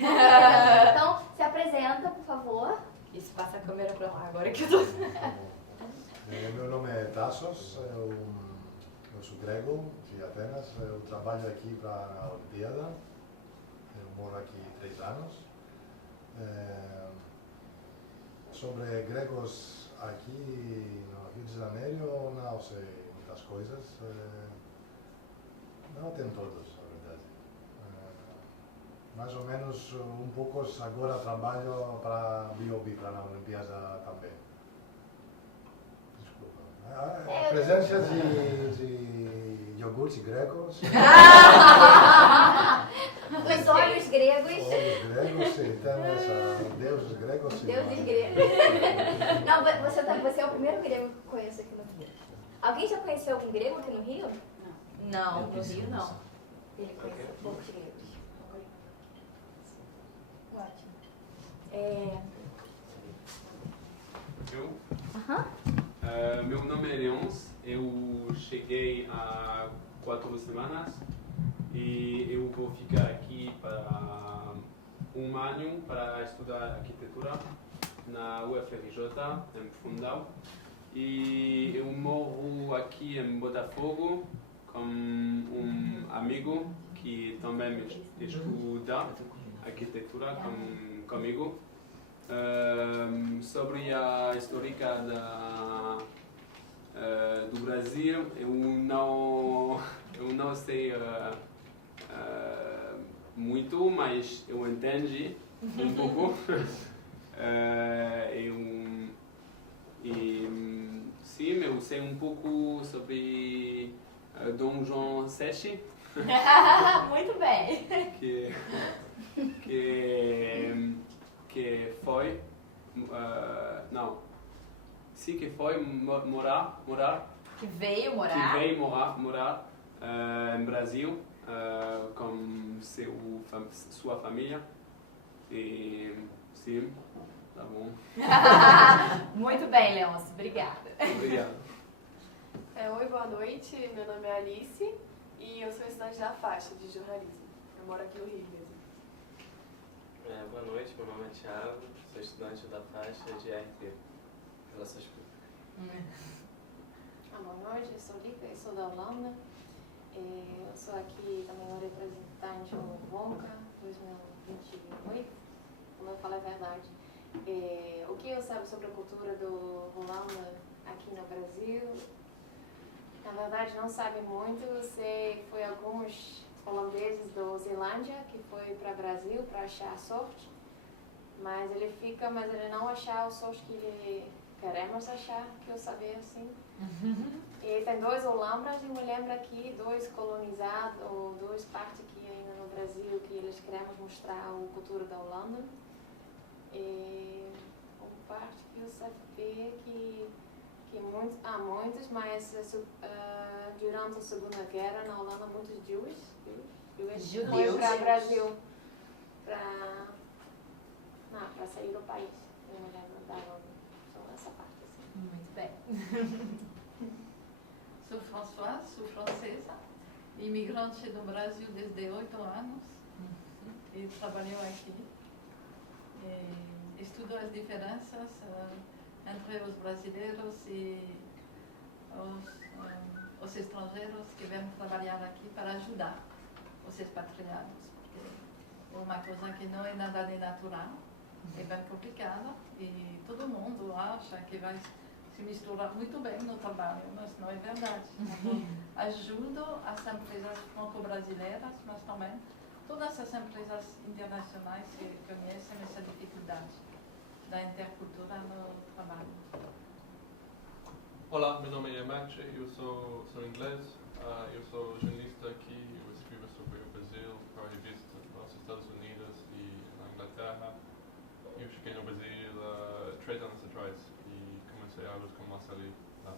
Então, se apresenta, por favor. E se passa a câmera para lá, agora que eu tô... Meu nome é Tassos, eu sou grego, de Atenas, eu trabalho aqui para a Olimpíada, eu moro aqui 3 anos. Sobre gregos aqui no Rio de Janeiro, não sei muitas coisas, não tem todos, na verdade. Mais ou menos poucos agora trabalho para a B.O.B., para a Olimpíada também. A presença de iogurtes gregos. Os olhos gregos. Olhos gregos, sim, tem essa. Deuses gregos, sim. Deuses gregos. Não, você é o primeiro grego que eu conheço aqui no Rio. Alguém já conheceu algum grego aqui no Rio? Não, no Rio não. Ele conhece poucos gregos. Ótimo. Meu nome é Leons, eu cheguei há 4 semanas e eu vou ficar aqui para 1 ano para estudar arquitetura na UFRJ, em Fundão. E eu moro aqui em Botafogo com amigo que também estuda arquitetura comigo. Sobre a histórica do Brasil, eu não sei muito, mas eu entendi pouco. Sim, eu sei pouco sobre Dom João VI. Muito bem. Que foi que foi morar que veio morar em Brasil com sua família e sim, tá bom. Muito bem, Leôncio, obrigada. Obrigado. Oi, boa noite, meu nome é Alice e eu sou estudante da faixa de jornalismo. Eu moro aqui no Rio mesmo. Boa noite, meu nome é Thiago, sou estudante da faixa de RP, Relações Públicas. Boa noite, eu sou Lica, eu sou da Holanda. Eu sou aqui também o representante do VONCA 2028, como eu falo é verdade. O que eu sei sobre a cultura do Holanda aqui no Brasil? Na verdade, não sabe muito. Você foi alguns holandeses da Zelândia que foi para o Brasil para achar a sorte, mas ele não achar a sorte que ele queremos achar, que eu sabia assim. E tem 2 holandas e me lembro aqui 2 colonizados ou 2 partes aqui ainda no Brasil que eles queremos mostrar a cultura da Holanda. E uma parte que eu sabia que muitos, mas durante a Segunda Guerra na Holanda muitos judeus foram para o Brasil para sair do país. Eu me lembro da Holanda. Só essa parte assim. Muito bem. Sou Françoise, sou francesa, imigrante do Brasil desde 8 anos e trabalho aqui. Estudo as diferenças entre os brasileiros e os estrangeiros que vêm trabalhar aqui para ajudar os expatriados, porque é uma coisa que não é nada de natural, é bem complicado e todo mundo acha que vai se misturar muito bem no trabalho, mas não é verdade. Ajudo as empresas franco-brasileiras, mas também todas as empresas internacionais que conhecem essa dificuldade da intercultura no trabalho. Olá, meu nome é Matt, eu sou inglês, eu sou jornalista aqui, eu escrevo sobre o Brasil para a revista nos Estados Unidos e na Inglaterra. Eu cheguei no Brasil 3 anos atrás e comecei aulas com Marceli lá.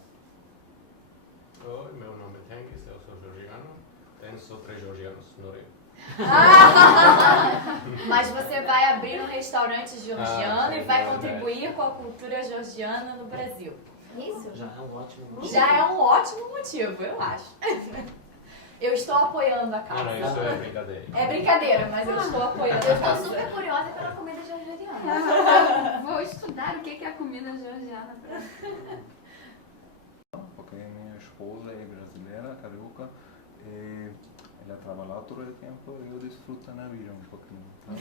Oi, meu nome é Tenkis, eu sou georgiano, tenho 3 georgianos no Rio. Mas você vai abrir um restaurante georgiano e vai contribuir com a cultura georgiana no Brasil. Isso? Já é um ótimo motivo. Já é um ótimo motivo, eu acho. Eu estou apoiando a causa. Não, isso é brincadeira. É brincadeira, mas eu estou apoiando Eu a estou causa. super curiosa pela comida georgiana. Vou estudar o que é a comida georgiana. Porque minha esposa é brasileira, carioca, e ela trabalha todo o tempo e eu desfruto na vida um pouquinho. Tá?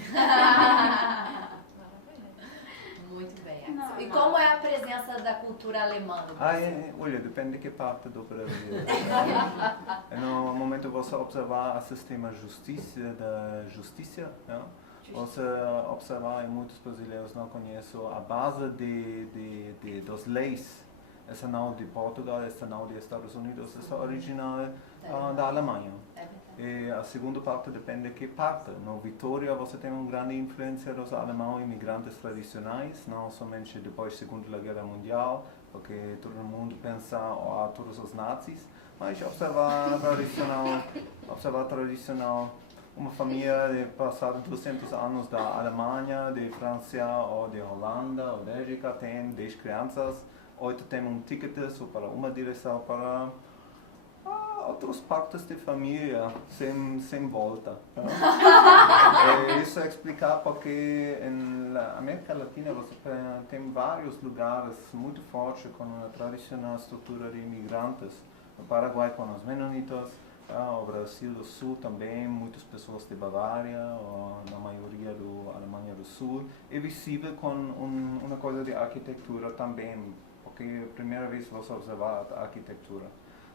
Muito bem. Não, E não. como é a presença da cultura alemã no Brasil? Olha, depende de que parte do Brasil. No momento você observar o sistema da justiça, né? Você observar, e muitos brasileiros não conhecem a base das leis. Essa não de Portugal, essa não dos Estados Unidos, essa original da Alemanha. E a segunda parte depende de que parte. No Vitória você tem uma grande influência dos alemães imigrantes tradicionais, não somente depois da Segunda Guerra Mundial, porque todo mundo pensa a todos os nazis, mas observar tradicional, uma família de passar 200 anos da Alemanha, de França ou de Holanda ou Bélgica, tem 10 crianças, 8 têm um ticket só para uma direção para outras partes de família sem volta. Isso é explicar porque na América Latina você tem vários lugares muito fortes com a tradicional estrutura de imigrantes. No Paraguai com os menonitas, o Brasil do Sul também, muitas pessoas de Bavária, ou na maioria da Alemanha do Sul. É visível com uma coisa de arquitetura também, porque é a primeira vez que você observar a arquitetura.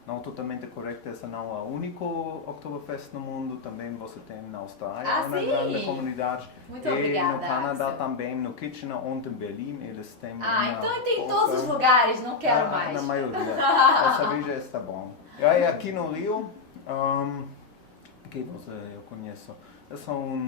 Não totalmente correta, essa não é a única Oktoberfest no mundo, também você tem na Austrália, uma grande comunidade. Muito e obrigada, no Canadá Axel. também, no Kitchener e em Berlim, eles têm Então tem em todos os lugares, não quero mais. Na maioria. Essa cerveja está bom. E aí aqui no Rio, que eu conheço, são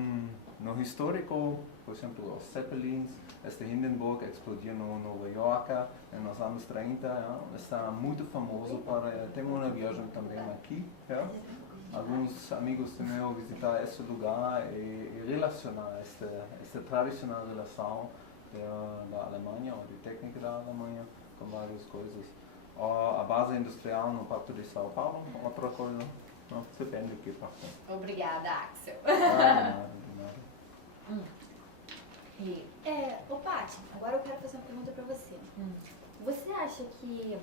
no histórico, por exemplo, os Zeppelins, este Hindenburg explodiu no Nova York nos anos 30, está muito famoso para... Tem uma viagem também aqui, alguns amigos meus visitar esse lugar e relacionar esta tradicional relação da Alemanha, ou de técnica da Alemanha, com várias coisas. A base industrial no Porto de São Paulo, outra coisa, não depende de que parte. Obrigada, Axel. Ô Paty, agora eu quero fazer uma pergunta pra você. Você acha que...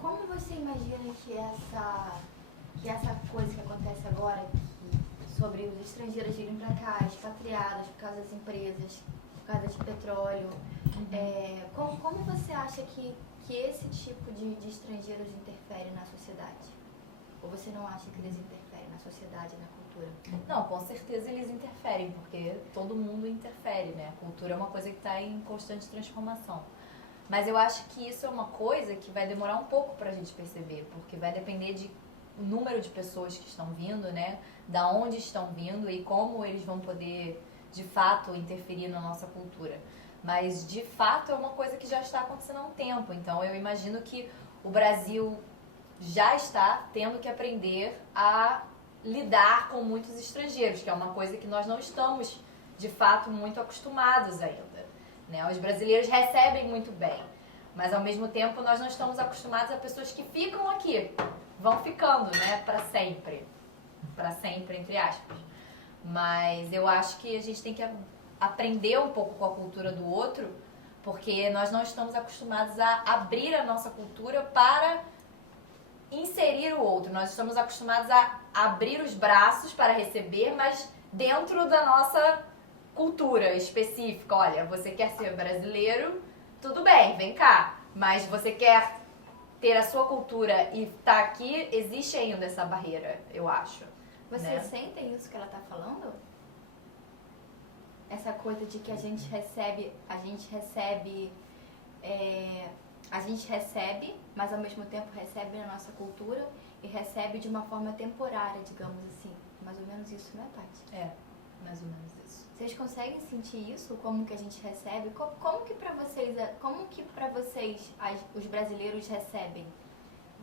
Como você imagina que essa coisa que acontece agora, sobre os estrangeiros virem pra cá, expatriados por causa das empresas, por causa de petróleo, como você acha que esse tipo de estrangeiros interfere na sociedade? Ou você não acha que eles interferem na sociedade, na cultura? Não, com certeza eles interferem, porque todo mundo interfere, né? A cultura é uma coisa que está em constante transformação. Mas eu acho que isso é uma coisa que vai demorar um pouco para a gente perceber, porque vai depender do número de pessoas que estão vindo, né? Da onde estão vindo e como eles vão poder, de fato, interferir na nossa cultura. Mas, de fato, é uma coisa que já está acontecendo há um tempo. Então, eu imagino que o Brasil já está tendo que aprender a lidar com muitos estrangeiros, que é uma coisa que nós não estamos, de fato, muito acostumados ainda, né? Os brasileiros recebem muito bem, mas, ao mesmo tempo, nós não estamos acostumados a pessoas que ficam aqui, vão ficando, né, para sempre, entre aspas. Mas eu acho que a gente tem que aprender um pouco com a cultura do outro, porque nós não estamos acostumados a abrir a nossa cultura para inserir o outro. Nós estamos acostumados a abrir os braços para receber, mas dentro da nossa cultura específica. Olha, você quer ser brasileiro, tudo bem, vem cá. Mas você quer ter a sua cultura e estar aqui, existe ainda essa barreira, eu acho. Vocês sentem isso que ela está falando? Essa coisa de que a gente recebe, mas ao mesmo tempo recebe na nossa cultura e recebe de uma forma temporária, digamos assim. Mais ou menos isso, né, Paty? É, mais ou menos isso. Vocês conseguem sentir isso? Como que a gente recebe? Como que pra vocês os brasileiros recebem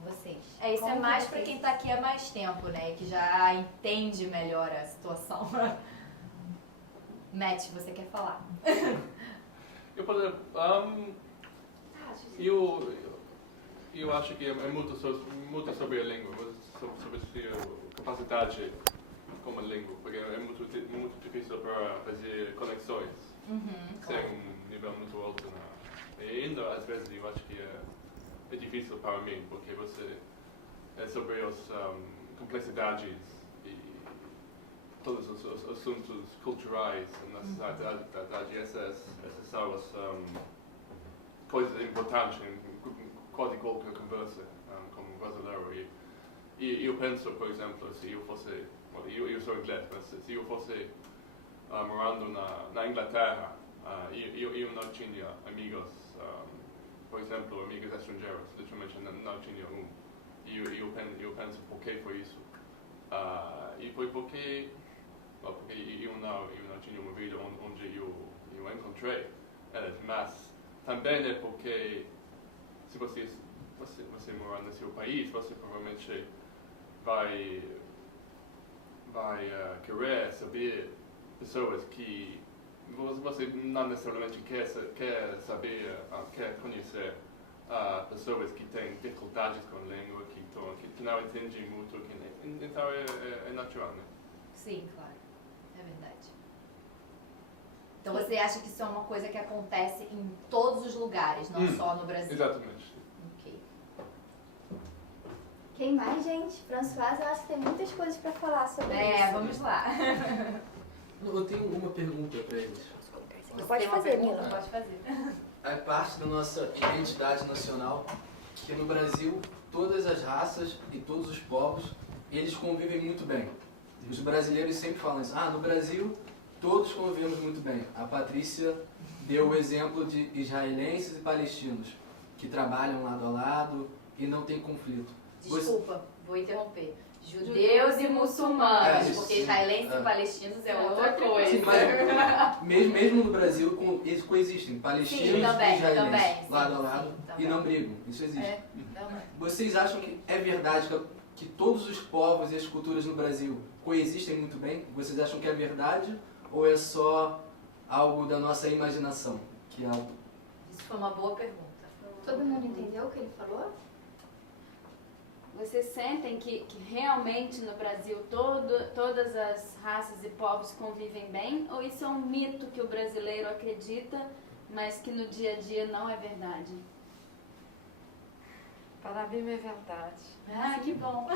vocês? Isso é mais para quem está aqui há mais tempo, né? Que já entende melhor a situação. Matt, você quer falar? Eu acho que é muito sobre a língua, sobre se o capacidade como língua, porque é muito difícil para fazer conexões sem um nível muito alto. E ainda, às vezes, eu acho que é difícil para mim, porque você é sobre as complexidades e todos os assuntos culturais na sociedade. Essas são as coisas importantes em quase qualquer conversa como brasileiro. E eu penso, por exemplo, se eu fosse, eu sou inglês, mas se eu fosse morando na Inglaterra, eu não tinha amigos, por exemplo, amigos estrangeiros, literalmente não tinha um. E eu penso por que foi isso. E foi porque eu não tinha uma vida onde eu encontrei elas, mas também é porque se você morar no seu país, você provavelmente vai querer saber pessoas que você não necessariamente quer saber, quer conhecer pessoas que têm dificuldades com a língua, que não entendem muito, então é natural, né? Sim, claro, é verdade. Então você acha que isso é uma coisa que acontece em todos os lugares, não só no Brasil? Exatamente. Ok. Quem mais, gente? Françoise, eu acho que tem muitas coisas para falar sobre isso. Vamos lá. Eu tenho uma pergunta para eles. Pode fazer, Mila. Pode fazer. É parte da nossa identidade nacional que no Brasil todas as raças e todos os povos, eles convivem muito bem. Os brasileiros sempre falam isso. No Brasil todos convivemos muito bem. A Patrícia deu o exemplo de israelenses e palestinos que trabalham lado a lado e não tem conflito. Desculpa, vou interromper. Judeus e muçulmanos, porque israelenses e palestinos é outra coisa. Sim, mas mesmo no Brasil, eles coexistem. Palestinos e israelenses, lado a lado, e não brigam. Isso existe. Vocês acham que é verdade que todos os povos e as culturas no Brasil coexistem muito bem? Vocês acham que é verdade ou é só algo da nossa imaginação? Isso foi uma boa pergunta. Todo mundo entendeu o que ele falou? Vocês sentem que realmente no Brasil todas as raças e povos convivem bem? Ou isso é um mito que o brasileiro acredita, mas que no dia a dia não é verdade? Para mim é verdade. Que bom!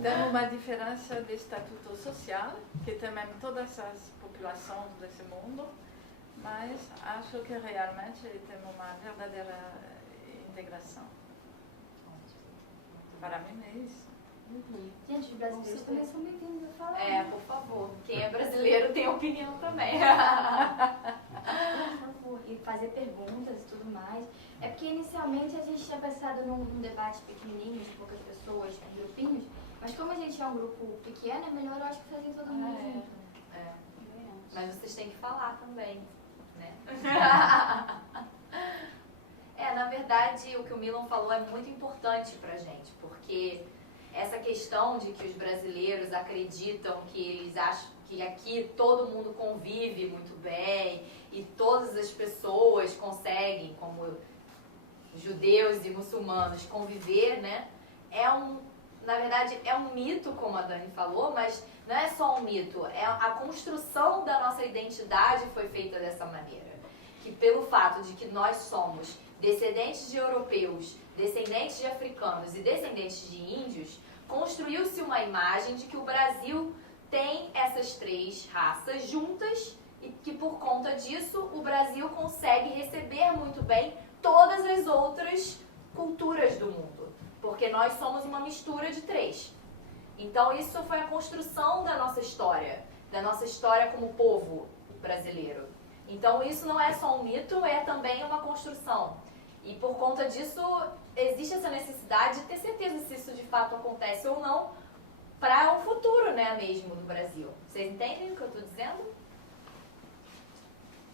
Temos uma diferença de estatuto social, que também todas as populações desse mundo, mas acho que realmente temos uma verdadeira integração. Para mim é isso. Gente, os brasileiros também são bem-vindos a falar. Por favor. Quem é brasileiro tem opinião também. Por favor. E fazer perguntas e tudo mais. É porque inicialmente a gente tinha pensado num debate pequenininho, de poucas pessoas, em grupinhos. Mas como a gente é um grupo pequeno, é melhor, eu acho, que fazer todo mundo junto. Mas vocês têm que falar também, né? Na verdade, o que o Milan falou é muito importante pra gente, porque essa questão de que os brasileiros acreditam que eles acham que aqui todo mundo convive muito bem e todas as pessoas conseguem, como judeus e muçulmanos, conviver, né? Na verdade, é um mito, como a Dani falou, mas não é só um mito, a construção da nossa identidade foi feita dessa maneira. Que pelo fato de que nós somos descendentes de europeus, descendentes de africanos e descendentes de índios, construiu-se uma imagem de que o Brasil tem essas três raças juntas e que por conta disso o Brasil consegue receber muito bem todas as outras culturas do mundo, porque nós somos uma mistura de três. Então isso foi a construção da nossa história como povo brasileiro. Então isso não é só um mito, é também uma construção. E por conta disso, existe essa necessidade de ter certeza se isso de fato acontece ou não para o futuro, né, mesmo do Brasil. Vocês entendem o que eu estou dizendo?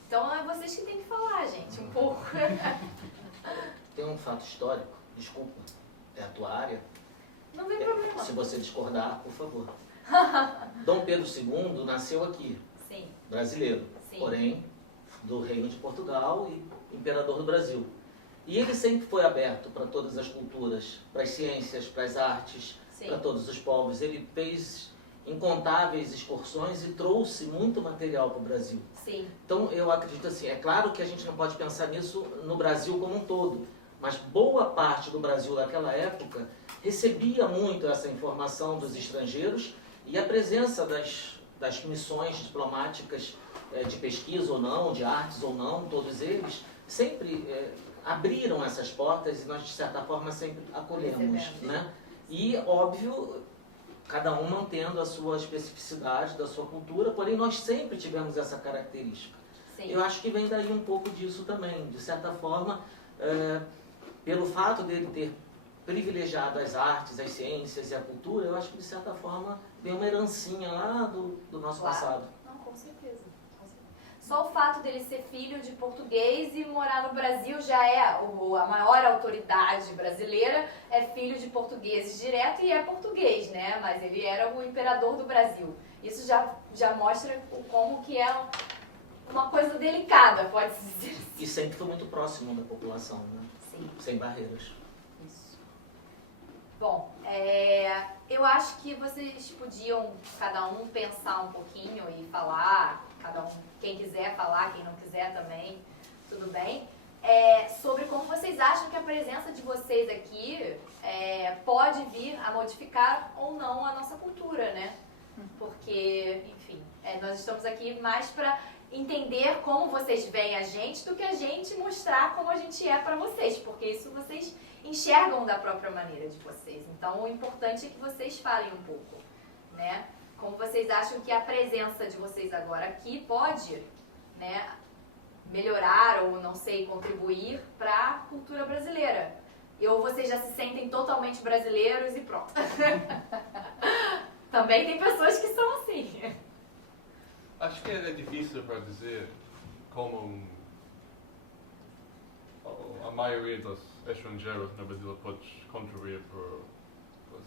Então é vocês que têm que falar, gente, um pouco. Tem um fato histórico, desculpa, é a tua área. Não tem problema. Se você discordar, por favor. Dom Pedro II nasceu aqui, Sim. Brasileiro, Sim. Porém do Reino de Portugal e imperador do Brasil. E ele sempre foi aberto para todas as culturas, para as ciências, para as artes, para todos os povos. Ele fez incontáveis excursões e trouxe muito material para o Brasil. Sim. Então eu acredito assim, é claro que a gente não pode pensar nisso no Brasil como um todo, mas boa parte do Brasil daquela época recebia muito essa informação dos estrangeiros e a presença das missões diplomáticas de pesquisa ou não, de artes ou não, todos eles sempre abriram essas portas e nós de certa forma sempre acolhemos, né? E óbvio, cada um mantendo a sua especificidade da sua cultura, porém nós sempre tivemos essa característica. Sim. Eu acho que vem daí um pouco disso também, de certa forma, pelo fato dele ter privilegiado as artes, as ciências e a cultura, eu acho que de certa forma vem uma herancinha lá do nosso passado. Não, com certeza. Só o fato dele ser filho de português e morar no Brasil já é a maior autoridade brasileira, é filho de portugueses direto e é português, né? Mas ele era o imperador do Brasil. Isso já mostra como que é uma coisa delicada, pode-se dizer assim. E sempre foi muito próximo da população, né? Sim. Sem barreiras. Isso. Bom, eu acho que vocês podiam, cada um, pensar um pouquinho e falar, cada um, quem quiser falar, quem não quiser também, tudo bem, sobre como vocês acham que a presença de vocês aqui pode vir a modificar ou não a nossa cultura, né? Porque, enfim, nós estamos aqui mais para entender como vocês veem a gente do que a gente mostrar como a gente é para vocês, porque isso vocês enxergam da própria maneira de vocês. Então, o importante é que vocês falem um pouco, né? Como vocês acham que a presença de vocês agora aqui pode, né, melhorar ou, não sei, contribuir para a cultura brasileira? Ou vocês já se sentem totalmente brasileiros e pronto? Também tem pessoas que são assim. Acho que é difícil para dizer como a maioria dos estrangeiros no Brasil pode contribuir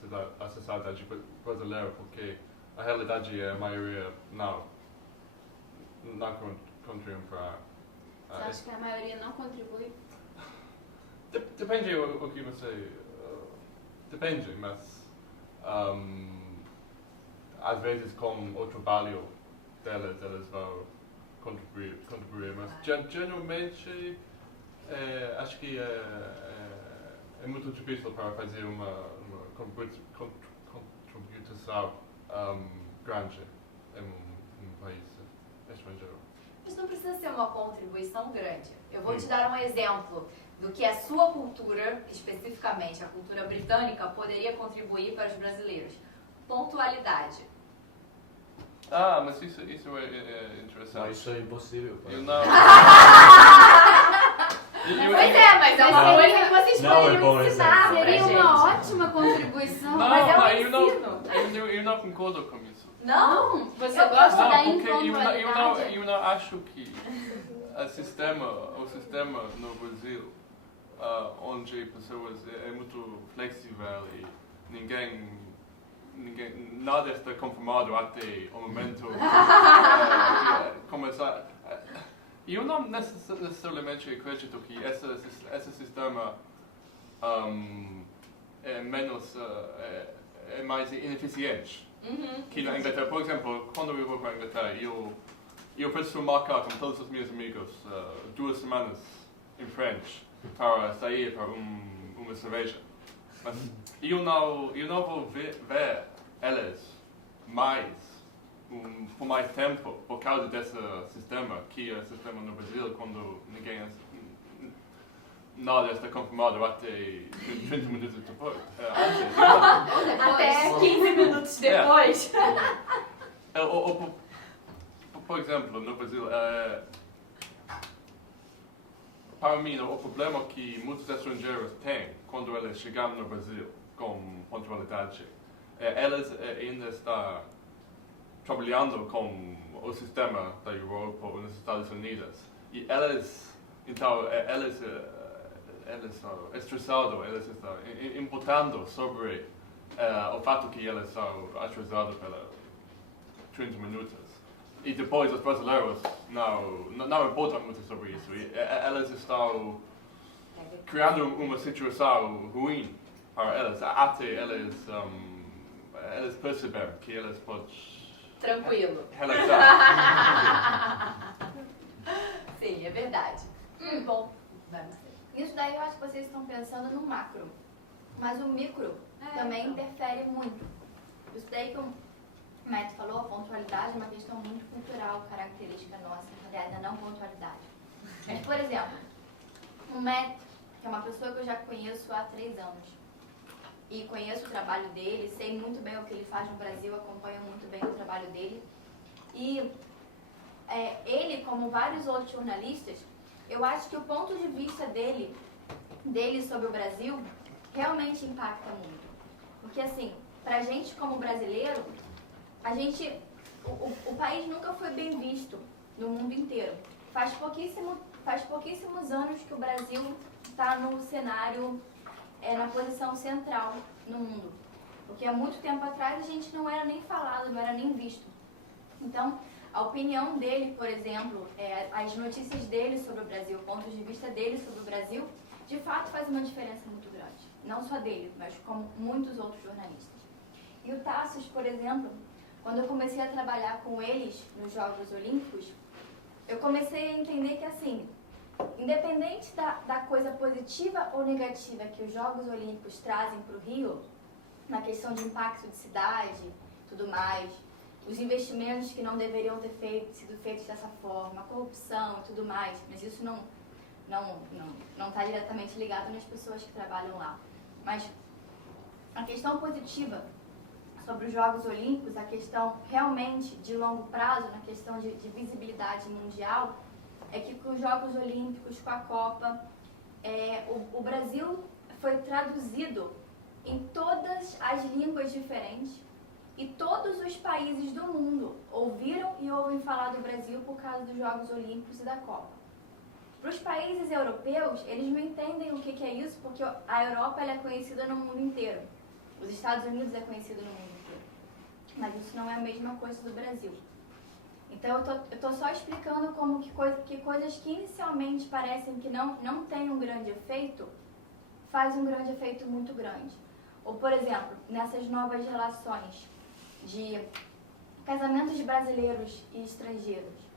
para a sociedade brasileira, porque a realidade é a maioria não contribuem para... Você acha que a maioria não contribui? Depende o que você... depende, mas às vezes com o trabalho delas, elas vão contribuir, mas geralmente acho que é muito difícil para fazer uma contribuição grande em um país estrangeiro. Mas não precisa ser uma contribuição grande. Eu vou te dar um exemplo do que a sua cultura, especificamente a cultura britânica, poderia contribuir para os brasileiros. Pontualidade. Ah, mas isso é interessante. Mas isso é impossível. Eu não... Pois é, mas é uma coisa que vocês poderiam ensinar. Seria uma ótima contribuição. Não, mas eu não concordo com isso. Não? Você gosta da porque impontualidade? eu não acho que o sistema no Brasil, onde pessoas é muito flexível e nada está conformado até o momento começar. Eu não necessariamente acredito que esse sistema é mais ineficiente que na Inglaterra. Por exemplo, quando eu vou para a Inglaterra, eu preciso marcar com todos os meus amigos 2 semanas em frente para sair para uma cerveja. Mas eu não vou ver elas por mais tempo por causa desse sistema, que é o sistema no Brasil, quando nada está confirmado até 30 minutos depois. Até 15 minutos depois. Por exemplo, no Brasil, para mim, o problema que muitos estrangeiros têm quando eles chegam no Brasil com pontualidade, elas ainda estão trabalhando com o sistema da Europa ou nos Estados Unidos. E elas estão estressadas, elas estão imputando sobre o fato que elas são atrasadas pelos 30 minutos. E depois os brasileiros não importam muito sobre isso. E elas estão criando uma situação ruim para elas, até elas eles perceberam que eles podem Tranquilo. relaxar. Sim, é verdade. Bom, vai você. Isso daí eu acho que vocês estão pensando no macro. Mas o micro também interfere muito. Isso daí que o Matt falou, a pontualidade é uma questão muito cultural, característica nossa, aliás, a não pontualidade. Mas, por exemplo, o Matt, que é uma pessoa que eu já conheço há 3 anos, e conheço o trabalho dele, sei muito bem o que ele faz no Brasil, acompanho muito bem o trabalho dele. E ele, como vários outros jornalistas, eu acho que o ponto de vista dele sobre o Brasil realmente impacta muito. Porque assim, pra gente como brasileiro, o país nunca foi bem visto no mundo inteiro. Faz pouquíssimos anos que o Brasil está no cenário, na posição central no mundo. Porque há muito tempo atrás a gente não era nem falado, não era nem visto. Então, a opinião dele, por exemplo, as notícias dele sobre o Brasil, o ponto de vista dele sobre o Brasil, de fato faz uma diferença muito grande. Não só dele, mas como muitos outros jornalistas. E o Tassos, por exemplo, quando eu comecei a trabalhar com eles nos Jogos Olímpicos, eu comecei a entender que, assim, independente da coisa positiva ou negativa que os Jogos Olímpicos trazem para o Rio, na questão de impacto de cidade, tudo mais, os investimentos que não deveriam ter sido feitos dessa forma, a corrupção e tudo mais, mas isso não está diretamente ligado nas pessoas que trabalham lá. Mas a questão positiva sobre os Jogos Olímpicos, a questão realmente de longo prazo, na questão de visibilidade mundial, é que com os Jogos Olímpicos, com a Copa, o Brasil foi traduzido em todas as línguas diferentes e todos os países do mundo ouviram e ouvem falar do Brasil por causa dos Jogos Olímpicos e da Copa. Para os países europeus, eles não entendem o que é isso, porque a Europa ela é conhecida no mundo inteiro. Os Estados Unidos é conhecido no mundo inteiro. Mas isso não é a mesma coisa do Brasil. Então, eu estou só explicando como que coisas que inicialmente parecem que não têm um grande efeito, fazem um grande efeito muito grande. Ou, por exemplo, nessas novas relações de casamentos de brasileiros e estrangeiros.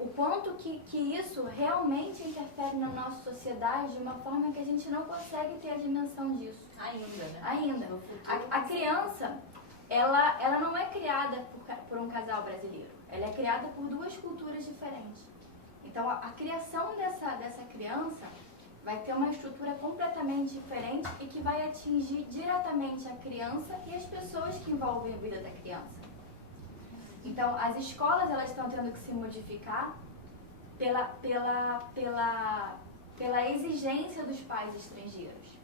O quanto que isso realmente interfere na nossa sociedade de uma forma que a gente não consegue ter a dimensão disso. Ainda, né? Ainda. A criança, ela não é criada por um casal brasileiro. Ela é criada por 2 culturas diferentes. Então, a criação dessa criança vai ter uma estrutura completamente diferente e que vai atingir diretamente a criança e as pessoas que envolvem a vida da criança. Então, as escolas elas estão tendo que se modificar pela exigência dos pais estrangeiros.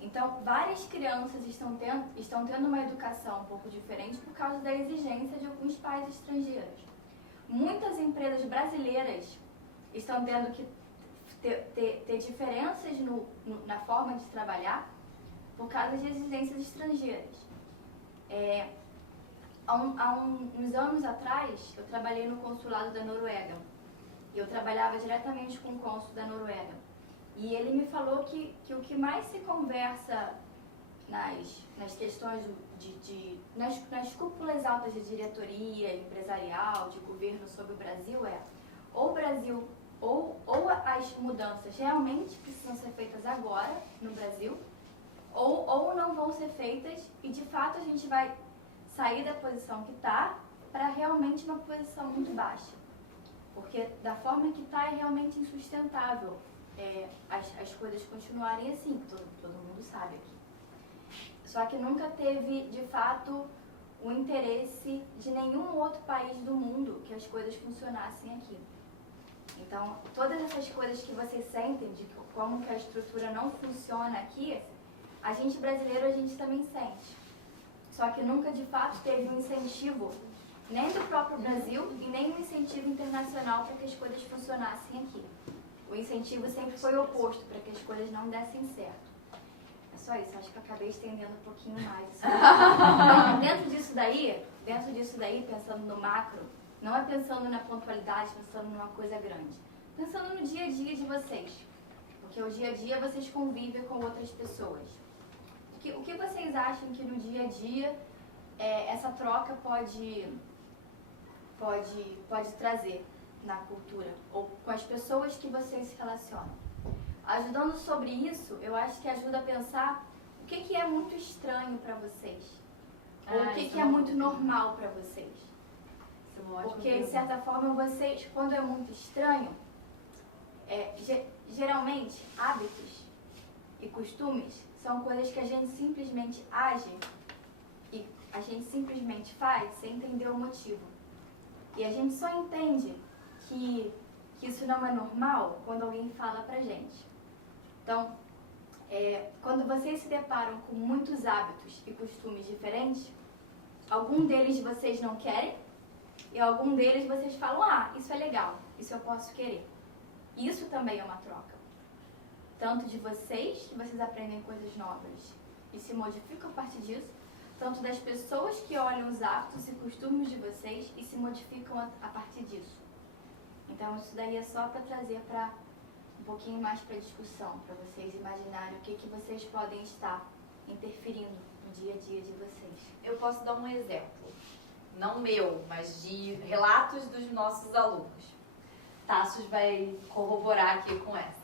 Então, várias crianças estão tendo uma educação um pouco diferente por causa da exigência de alguns pais estrangeiros. Muitas empresas brasileiras estão tendo que ter diferenças na forma de trabalhar por causa de exigências estrangeiras. Há uns anos atrás, eu trabalhei no consulado da Noruega. Eu trabalhava diretamente com o cônsul da Noruega. E ele me falou que o que mais se conversa nas questões nas cúpulas altas de diretoria empresarial, de governo sobre o Brasil ou o Brasil, ou as mudanças realmente precisam ser feitas agora no Brasil, ou não vão ser feitas e de fato a gente vai sair da posição que está para realmente uma posição muito baixa. Porque da forma que está é realmente insustentável as coisas continuarem assim, todo mundo sabe aqui. Só que nunca teve, de fato, o interesse de nenhum outro país do mundo que as coisas funcionassem aqui. Então, todas essas coisas que vocês sentem, de como que a estrutura não funciona aqui, a gente brasileiro, a gente também sente. Só que nunca, de fato, teve um incentivo, nem do próprio Brasil, e nem um incentivo internacional para que as coisas funcionassem aqui. O incentivo sempre foi oposto, para que as coisas não dessem certo. É só isso, acho que eu acabei estendendo um pouquinho mais. Então, dentro disso daí, pensando no macro, não é pensando na pontualidade, pensando numa coisa grande. Pensando no dia a dia de vocês. Porque o dia a dia vocês convivem com outras pessoas. O que vocês acham que no dia a dia essa troca pode trazer na cultura ou com as pessoas que vocês se relacionam? Ajudando sobre isso, eu acho que ajuda a pensar o que é muito estranho para vocês. Ou o que é muito normal para vocês. Porque, de certa forma, vocês, quando é muito estranho, geralmente, hábitos e costumes são coisas que a gente simplesmente age e a gente simplesmente faz sem entender o motivo. E a gente só entende que isso não é normal quando alguém fala pra gente. Então, quando vocês se deparam com muitos hábitos e costumes diferentes, algum deles vocês não querem e algum deles vocês falam, isso é legal, isso eu posso querer. Isso também é uma troca. Tanto de vocês, que vocês aprendem coisas novas e se modificam a partir disso, tanto das pessoas que olham os hábitos e costumes de vocês e se modificam a partir disso. Então, isso daí é só para trazer para um pouquinho mais para discussão, para vocês imaginarem o que vocês podem estar interferindo no dia a dia de vocês. Eu posso dar um exemplo, não meu, mas de relatos dos nossos alunos. Tassos vai corroborar aqui com essa.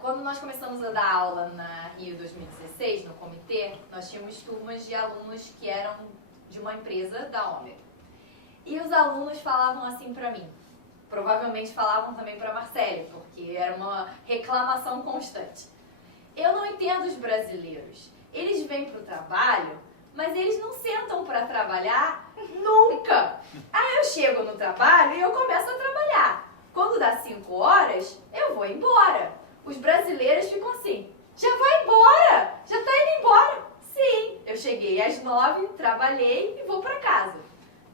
Quando nós começamos a dar aula na Rio 2016, no comitê, nós tínhamos turmas de alunos que eram de uma empresa da Ômega. E os alunos falavam assim pra mim, provavelmente falavam também pra Marcele, porque era uma reclamação constante. Eu não entendo os brasileiros. Eles vêm pro trabalho, mas eles não sentam pra trabalhar nunca. Aí eu chego no trabalho e eu começo a trabalhar. Quando dá 5 horas, eu vou embora. Os brasileiros ficam assim, já vai embora? Já tá indo embora? Sim, eu cheguei às 9, trabalhei e vou pra casa.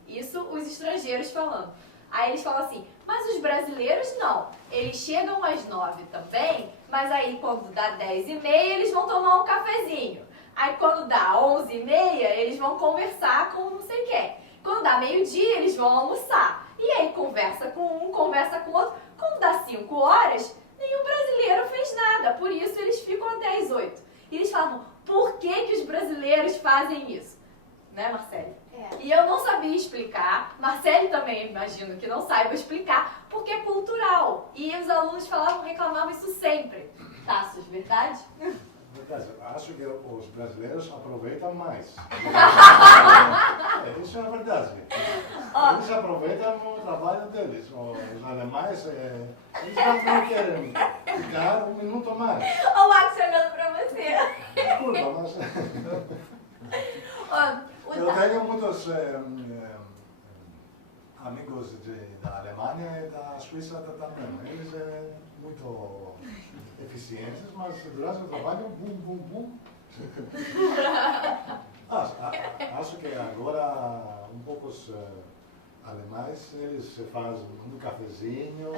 Isso os estrangeiros falando. Aí eles falam assim, mas os brasileiros não. Eles chegam às 9 também, mas aí quando dá 10h30 eles vão tomar um cafezinho. Aí quando dá 11h30 eles vão conversar com não sei quem. Quando dá meio-dia eles vão almoçar. E aí conversa com um, conversa com outro. Quando dá 5 horas, nenhum brasileiro fez nada. Por isso eles ficam até às 8. E eles falavam, por que os brasileiros fazem isso? Né, Marcele? E eu não sabia explicar. Marcele também, imagino que não saiba explicar, porque é cultural. E os alunos reclamavam isso sempre. Tassos, verdade? Verdade, acho que os brasileiros aproveitam mais. Isso é a verdade. Eles aproveitam o trabalho deles. Os alemães, eles não querem ficar um minuto mais. O Max olhando pra você. Desculpa, mas... eu tenho muitos amigos da Alemanha e da Suíça também. Eles são muito eficientes, mas durante o trabalho, bum, bum, bum. Acho que agora poucos alemães, eles fazem um cafezinho.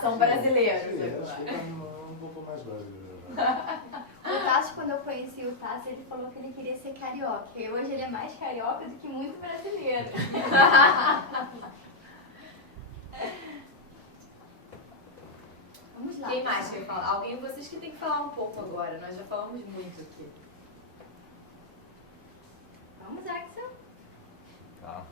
São brasileiros. Sim, eles ficam um pouco mais brasileiros. O Tassi, quando eu conheci o Tassi, ele falou que ele queria ser carioca. E hoje ele é mais carioca do que muito brasileiro. Vamos lá. Quem mais quer falar? Alguém de vocês que tem que falar um pouco agora. Nós já falamos muito aqui. Vamos, Axel. Tá.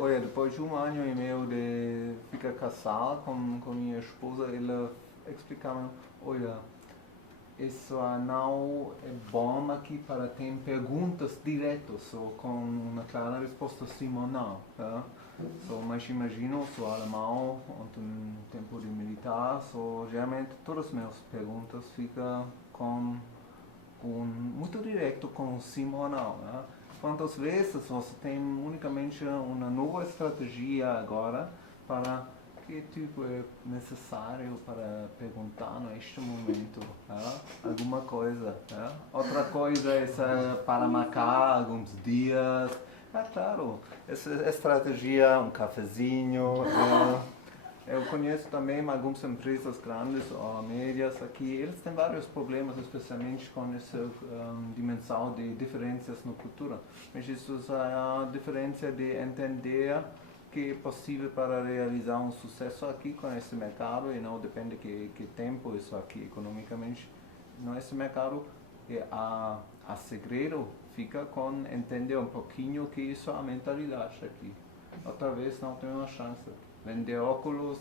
Olha, depois de 1 ano e meio de ficar casado com minha esposa, ela explicava, olha, isso não é bom aqui para ter perguntas diretas, ou com uma clara resposta sim ou não. Tá? Mas imagino, sou alemão, no tempo de militar, geralmente todas as minhas perguntas ficam muito direto com sim ou não. Né? Quantas vezes você tem unicamente uma nova estratégia agora para que tipo é necessário para perguntar neste momento, né? Alguma coisa, né? Outra coisa é para marcar alguns dias, claro, essa estratégia, um cafezinho. Eu conheço também algumas empresas grandes ou médias aqui, eles têm vários problemas, especialmente com essa dimensão de diferenças na cultura. Mas isso é a diferença de entender que é possível para realizar um sucesso aqui com esse mercado e não depende que tempo isso aqui economicamente. Nesse mercado E a segredo fica com entender um pouquinho que isso é a mentalidade aqui. Outra vez não tem uma chance. Vender óculos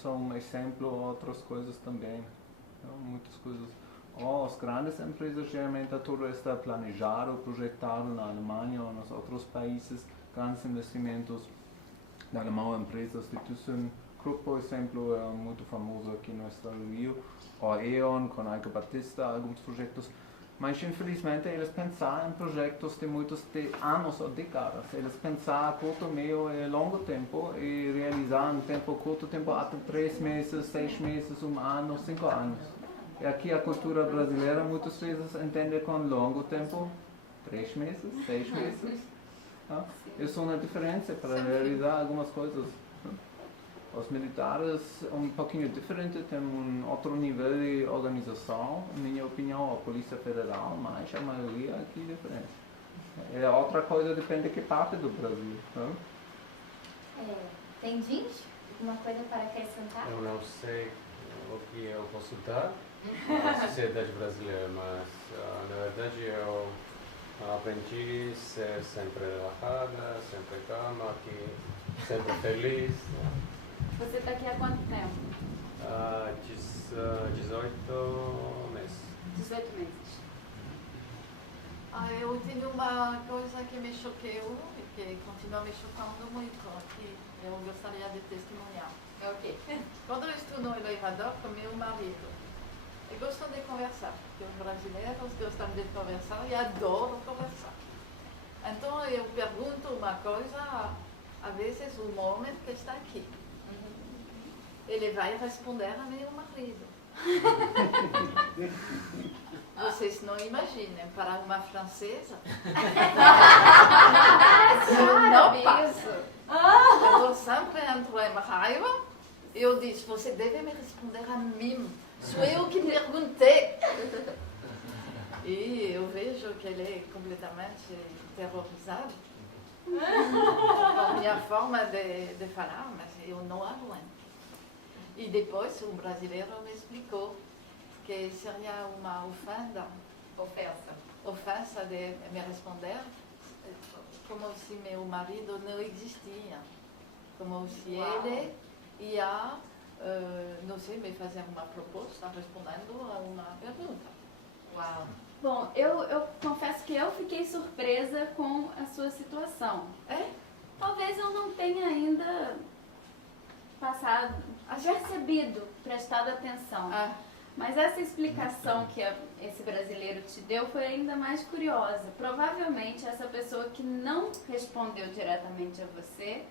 são um exemplo, outras coisas também. Muitas coisas. As grandes empresas geralmente tudo está planejado, projetado na Alemanha ou nos outros países, grandes investimentos na Alemanha, empresas de ThyssenKrupp, por exemplo, é muito famoso aqui no estado do Rio, ou E.ON, com Eike Batista, alguns projetos. Mas, infelizmente, eles pensaram em projetos de muitos anos ou décadas. Eles pensaram a curto, meio e longo tempo e realizaram em tempo curto tempo até 3 meses, 6 meses, 1 ano, 5 anos. E aqui a cultura brasileira muitas vezes entende com longo tempo, 3 meses, 6 meses. Isso é uma diferença para realizar algumas coisas. Os militares um pouquinho diferente, têm outro nível de organização, na minha opinião, a Polícia Federal, mas a maioria aqui é diferente. Outra coisa depende de que parte do Brasil. Tem jeans? Alguma coisa para acrescentar? Eu não sei o que eu posso dar à sociedade brasileira, mas na verdade eu aprendi a ser sempre relajada, sempre calma, sempre feliz. Você está aqui há quanto tempo? 18 meses. 18 meses. Eu tenho uma coisa que me choqueou e que continua me chocando muito aqui. Eu gostaria de testemunhar. É o quê? Quando eu estou no elevador com meu marido, eu gosto de conversar, porque os brasileiros gostam de conversar e adoram conversar. Então eu pergunto uma coisa, às vezes o homem que está aqui. Ele vai responder a meu marido. Vocês não imaginem, para uma francesa, não passa. Eu sempre entro em raiva e eu disse, você deve me responder a mim. Sou eu que perguntei. E eu vejo que ele é completamente terrorizado com a minha forma de falar, mas eu não aguento. E depois um brasileiro me explicou que seria uma ofensa de me responder como se meu marido não existia, como se ele ia, não sei, me fazer uma proposta respondendo a uma pergunta. Uau! Bom, eu confesso que eu fiquei surpresa com a sua situação. Talvez eu não tenha ainda percebido, prestado atenção. Mas essa explicação que esse brasileiro te deu foi ainda mais curiosa. Provavelmente essa pessoa que não respondeu diretamente a você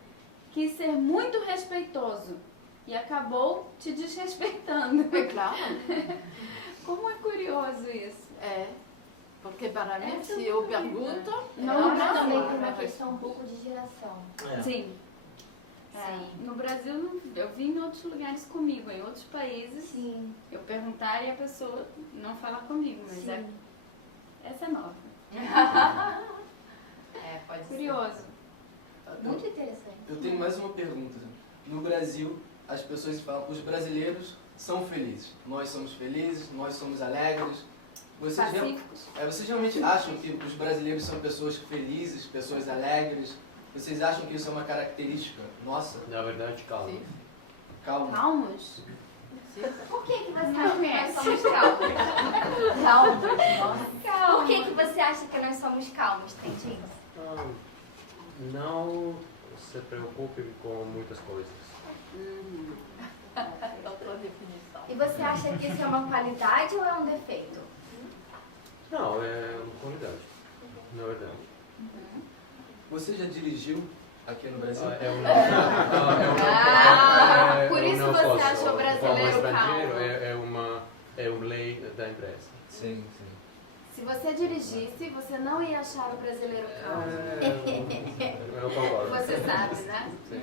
quis ser muito respeitoso e acabou te desrespeitando. É claro. Como é curioso isso. Porque para mim, se eu pergunto... Mas também tem uma questão um pouco de geração. Sim. No Brasil, eu vi em outros lugares comigo, em outros países, eu perguntar e a pessoa não falar comigo, mas essa é nova. Pode Curioso. ser. Muito interessante. Eu tenho mais uma pergunta. No Brasil, as pessoas falam que os brasileiros são felizes. Nós somos felizes, nós somos alegres. Vocês realmente acham que os brasileiros são pessoas felizes, pessoas alegres? Vocês acham que isso é uma característica nossa? Na verdade, calma. Sim. Calma. Calmos? Sim. Por que você acha que nós somos calmos? Calmos. Por que você acha que nós somos calmos, Tendinho? Não se preocupe com muitas coisas. Outra definição. E você acha que isso é uma qualidade ou é um defeito? Não, é uma qualidade, na verdade. Você já dirigiu aqui no Brasil? Por isso você acha o brasileiro calmo? É uma lei da empresa. Sim. Se você dirigisse, você não ia achar o brasileiro calmo. Eu concordo. Você sabe, né? Sim.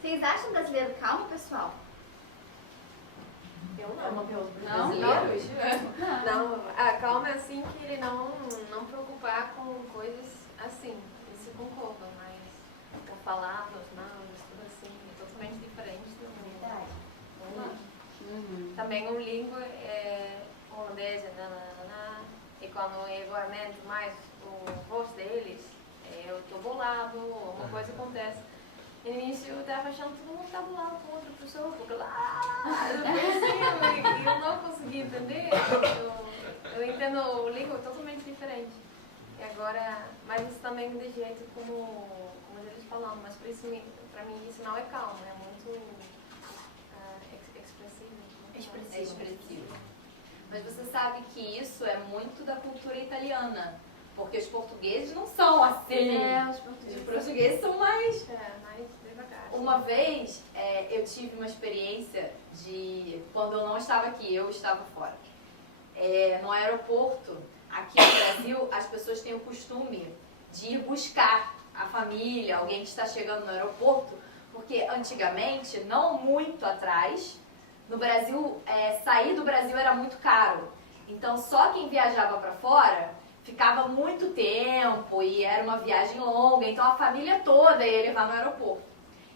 Vocês acham o brasileiro calmo, pessoal? Eu não. Não. A calma é assim que ele não preocupar com coisas assim. Isso concordo, mas por palavras, tudo assim, é totalmente diferente do Verdade. Também o língua holandesa, E quando eu aumento mais o rosto deles, eu tô bolado, uma coisa acontece. No início eu tava achando que todo mundo tá bolado com outra pessoa, porque lá, e eu não consegui entender. Eu entendo língua totalmente diferente. E agora, mas isso também de jeito como eles falam, mas por isso, pra mim isso não é calmo, é muito Expressivo. Mas você sabe que isso é muito da cultura italiana, porque os portugueses não são assim. Os portugueses são mais... mais devagar. Uma vez eu tive uma experiência de quando eu não estava aqui, eu estava fora. No aeroporto, aqui no Brasil, as pessoas têm o costume de ir buscar a família, alguém que está chegando no aeroporto, porque antigamente, não muito atrás, no Brasil, sair do Brasil era muito caro. Então, só quem viajava para fora ficava muito tempo e era uma viagem longa, então a família toda ia levar no aeroporto.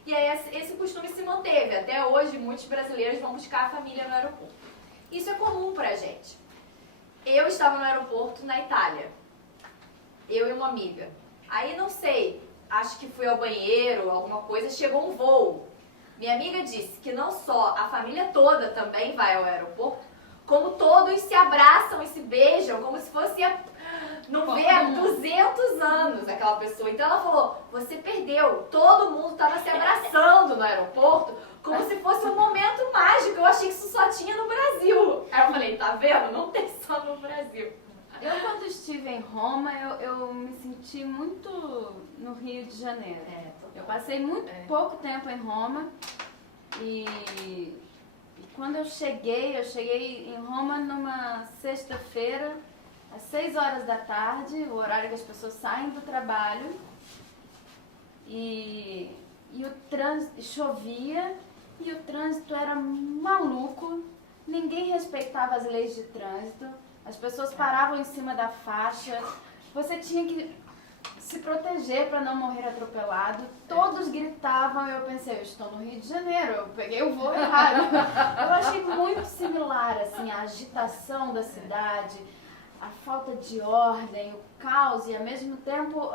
E aí esse costume se manteve. Até hoje, muitos brasileiros vão buscar a família no aeroporto. Isso é comum pra gente. Eu estava no aeroporto na Itália. Eu e uma amiga. Aí, não sei, acho que fui ao banheiro, alguma coisa, chegou um voo. Minha amiga disse que não só a família toda também vai ao aeroporto, como todos se abraçam e se beijam, como se fosse não ver há 200 anos aquela pessoa. Então ela falou, você perdeu, todo mundo estava se abraçando no aeroporto, como se fosse um momento mágico. Eu achei que isso só tinha no Brasil. Aí eu falei, tá vendo? Não tem só no Brasil. Eu, quando estive em Roma, eu me senti muito no Rio de Janeiro. Eu passei muito pouco tempo em Roma e quando eu cheguei em Roma numa sexta-feira, às 6 horas da tarde, o horário que as pessoas saem do trabalho, e o trânsito chovia e o trânsito era maluco, ninguém respeitava as leis de trânsito. As pessoas paravam em cima da faixa, você tinha que se proteger para não morrer atropelado. Todos gritavam e eu pensei, eu estou no Rio de Janeiro, eu peguei o voo errado. Eu achei muito similar, assim, a agitação da cidade, a falta de ordem, o caos e ao mesmo tempo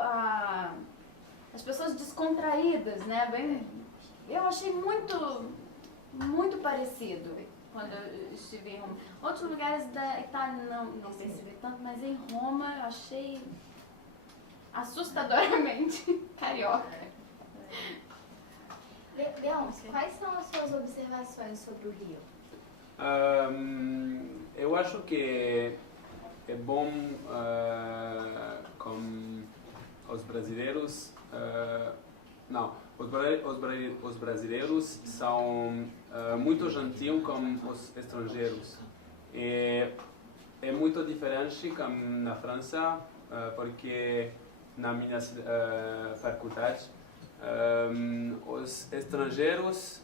as pessoas descontraídas, né? Eu achei muito parecido quando eu estive em Roma. Outros lugares da Itália não percebi tanto, mas em Roma eu achei assustadoramente carioca. Leão, quais são as suas observações sobre o Rio? Eu acho que é bom com os brasileiros. Os brasileiros são muito gentis com os estrangeiros. É muito diferente com na França, porque na minha faculdade os estrangeiros,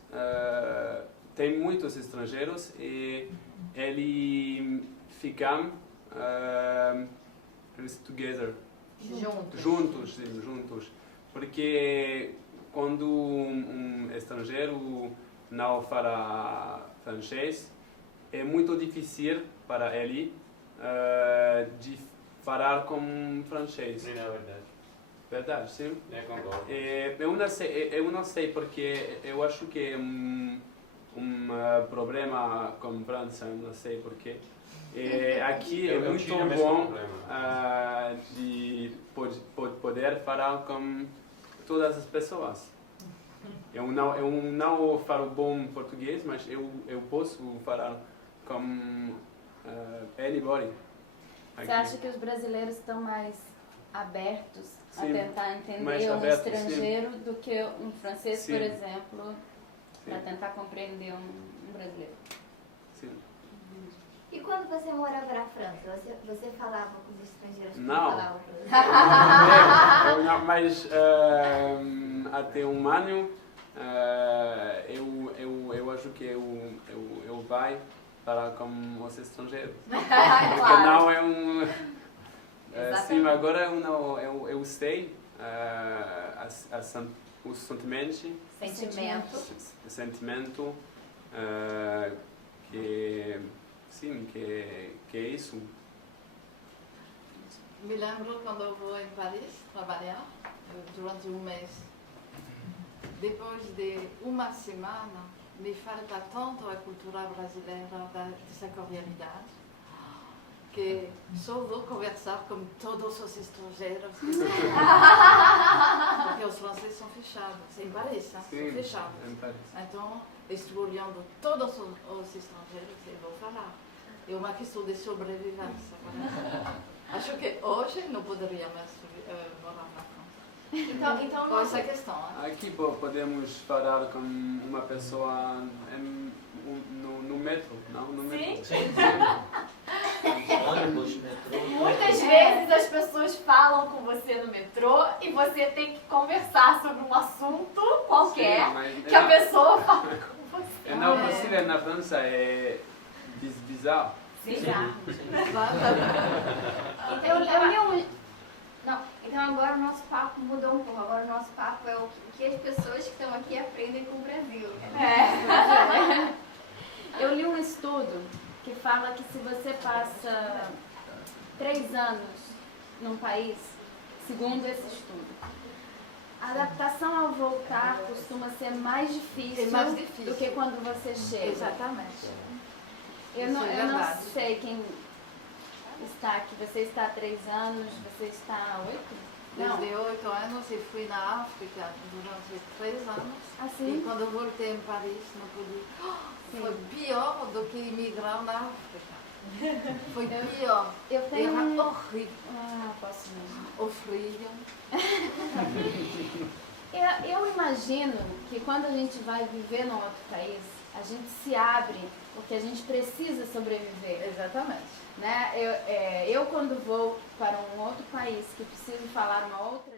tem muitos estrangeiros e eles ficam together. Juntos. Porque quando um estrangeiro não fala francês, é muito difícil para ele de falar com francês. Não é verdade. Verdade, sim. Concordo. Eu não sei porque eu acho que é um problema com França, não sei porquê. Aqui é muito bom de poder falar com todas as pessoas. Eu não falo bom português, mas eu posso falar com anybody. Você acha que os brasileiros estão mais abertos a tentar entender um estrangeiro do que um francês, por exemplo, para tentar compreender um brasileiro? Sim. E quando você morava na França, você falava com os estrangeiros que não falavam francês? Não, mas até um ano eu acho que eu vai falar com os estrangeiros. Porque não é sim, agora eu sei os sentimentos. Sentimento que sim, que é isso. Me lembro quando eu vou em Paris trabalhar, durante um mês. Depois de uma semana, me falta tanto a cultura brasileira dessa cordialidade, que só vou conversar com todos os estrangeiros. Porque os franceses são fechados, em Paris, são fechados. Em Paris. Então, estou olhando todos os estrangeiros e vou falar. É uma questão de sobrevivência. Acho que hoje não poderia mais morar na França. Então com essa questão. Aqui podemos falar com uma pessoa no metro, não? No metro. Sim. Ônibus, metrô. Muitas vezes as pessoas falam com você no metrô e você tem que conversar sobre um assunto qualquer que a pessoa fala com você. Não possível na França é bizarro. Bizarro. Então agora o nosso papo mudou um pouco. Agora o nosso papo é o que as pessoas que estão aqui aprendem com o Brasil. Eu li um estudo que fala que se você passa 3 anos num país, segundo esse estudo, a adaptação ao voltar costuma ser mais difícil, do que quando você chega. Exatamente. Eu não sei quem está aqui. Você está há 3 anos, você está há 8? Desde 8 anos e fui na África durante 3 anos. Assim? E quando eu voltei em Paris, não pude. Foi pior do que imigrar na África. Foi pior. Eu tenho Era horrível. Posso mesmo. O frio. Eu imagino que quando a gente vai viver num outro país, a gente se abre porque a gente precisa sobreviver. Exatamente. Né? Eu quando vou para um outro país que preciso falar uma outra